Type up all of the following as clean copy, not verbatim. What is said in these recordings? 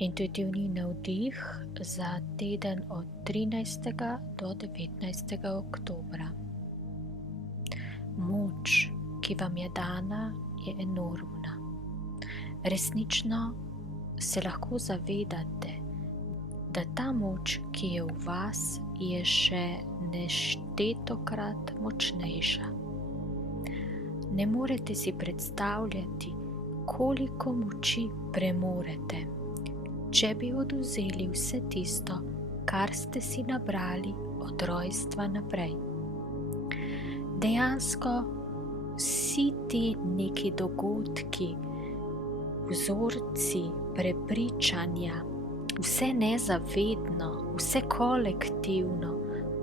Intuitivni navdih za teden od 13. do 19. oktobra. Moč, ki vam je dana, je enormna. Resnično se lahko zavedate, da ta moč, ki je v vas, je še neštetokrat močnejša. Ne morete si predstavljati, koliko moči premorete, če bi odvzeli vse tisto, kar ste si nabrali od rojstva naprej. Dejansko vsi ti neki dogodki, vzorci, prepričanja, vse nezavedno, vse kolektivno,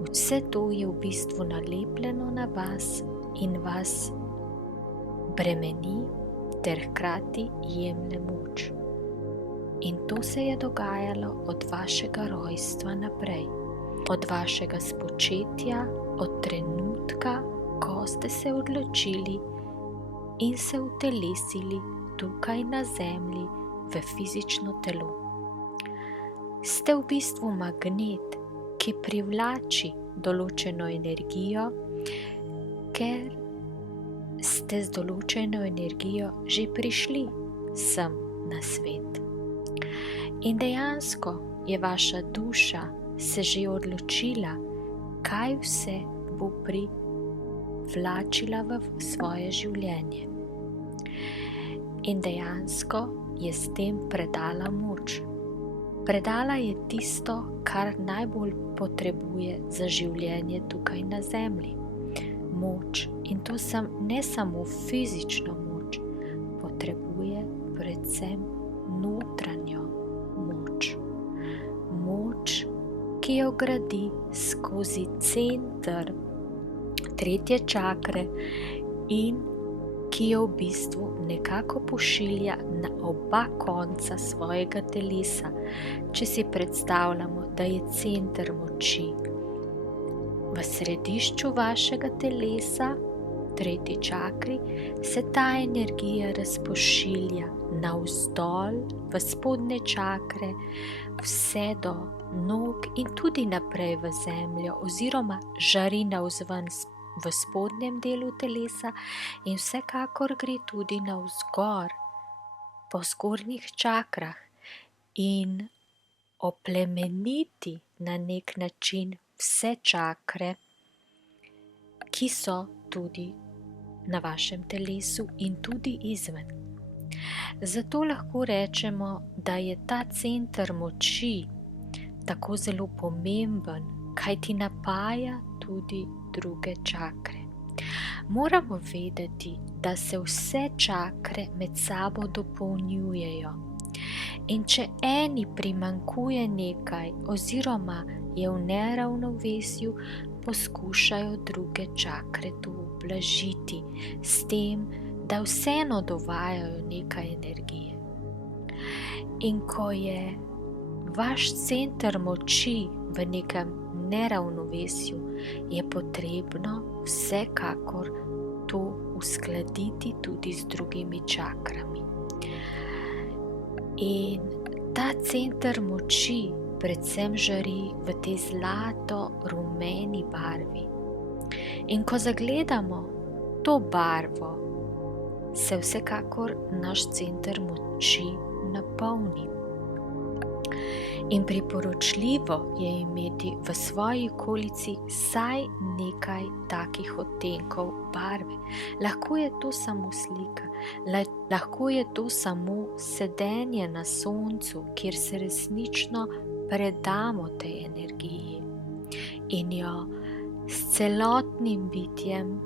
vse to je v bistvu nalepljeno na vas in vas bremeni ter hkrati jemlje moč. In to se je dogajalo od vašega rojstva naprej, od vašega spočetja, od trenutka, ko ste se odločili in se utelesili tukaj na zemlji v fizično telo. Ste v bistvu magnet, ki privlači določeno energijo, ker ste z določeno energijo že prišli sem na svet. In dejansko je vaša duša se že odločila, kaj vse bo privlačila v svoje življenje. In dejansko je s tem predala moč. Predala je tisto, kar najbolj potrebuje za življenje tukaj na zemlji. Moč, in to ne samo fizično moč, potrebuje predvsem notranjo moč. Moč, ki jo gradi skozi center tretje čakre in ki jo v bistvu nekako pošilja na oba konca svojega telesa. Če si predstavljamo, da je center moči v središču vašega telesa, tretji čakri, se ta energija razpošilja navzdol v spodnje čakre, vse do nog in tudi naprej v zemljo oziroma žari navzven v spodnjem delu telesa in vsekakor gre tudi navzgor po zgornjih čakrah in oplemeniti na nek način vse čakre, ki so tudi na vašem telesu in tudi izven. Zato lahko rečemo, da je ta center moči tako zelo pomemben, kajti napaja tudi druge čakre. Moramo vedeti, da se vse čakre med sabo dopolnjujejo. In če eni primanjkuje nekaj oziroma je v neravnovesju, poskušajo druge čakre to ublažiti s tem, da vseeno dovajajo nekaj energije. In ko je vaš center moči v nekem neravnovesju, je potrebno vsekakor to uskladiti tudi z drugimi čakrami. In ta center moči predvsem žari v tej zlato-rumeni barvi. In ko zagledamo to barvo, se vsekakor naš center moči napolni. In priporočljivo je imeti v svoji okolici vsaj nekaj takih odtenkov barve. Lahko je to samo slika, lahko je to samo sedenje na soncu, kjer se resnično predamo tej energiji in jo s celotnim bitjem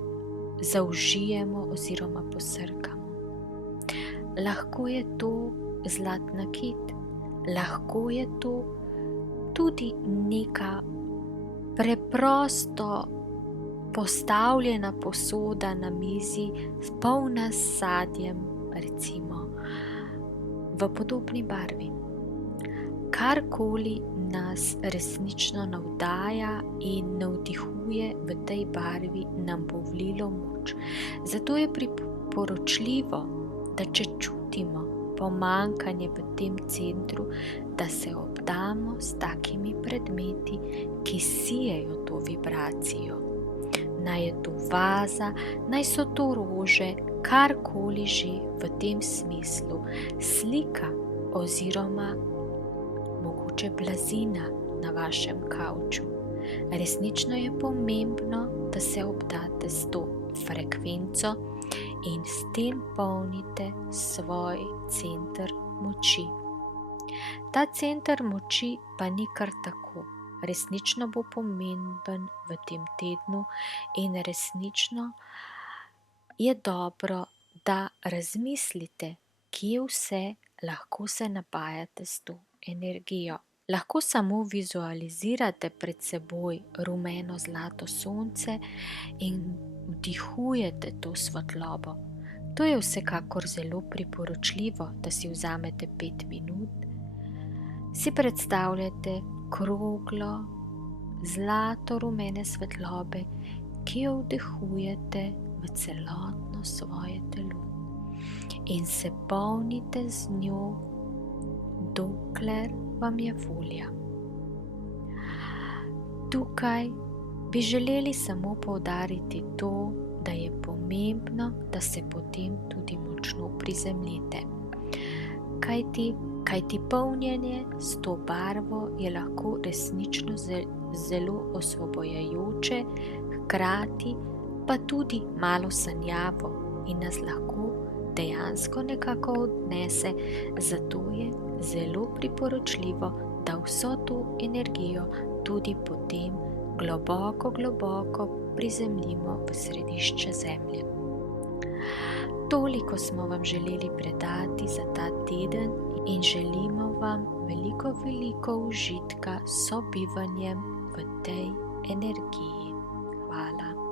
zaužijemo oziroma posrkamo. Lahko je to zlatna kit, lahko je to tudi neka preprosto postavljena posoda na mizi, polna s sadjem, recimo v podobni barvi. Karkoli nas resnično navdaja in navdihuje v tej barvi, nam bo vlilo moč. Zato je priporočljivo, da če čutimo pomanjkanje v tem centru, da se obdamo s takimi predmeti, ki sijejo to vibracijo. Naj je to vaza, naj so to rože, karkoli že v tem smislu, slika oziroma mogoče blazina na vašem kavču. Resnično je pomembno, da se obdate s to frekvenco in s tem polnite svoj center moči. Ta center moči pa ni kar tako. Resnično bo pomemben v tem tednu in resnično je dobro, da razmislite, kje vse lahko se napajate s to energijo. Lahko samo vizualizirate pred seboj rumeno zlato sonce in vdihujete to svetlobo. To je vsekakor zelo priporočljivo, da si vzamete 5 minut. Si predstavljate kroglo, zlato rumene svetlobe, ki jo vdihujete v celotno svoje telo in se polnite z njo, dokler vam je volja. Tukaj bi želeli samo poudariti to, da je pomembno, da se potem tudi močno prizemljite. Kajti polnjenje s to barvo je lahko resnično zelo osvobojajoče, hkrati pa tudi malo sanjavo in nas lahko dejansko nekako odnese, zato je zelo priporočljivo, da vso to energijo tudi potem globoko prizemljimo v središče Zemlje. Toliko smo vam želeli predati za ta teden in želimo vam veliko užitka s sobivanjem v tej energiji. Hvala.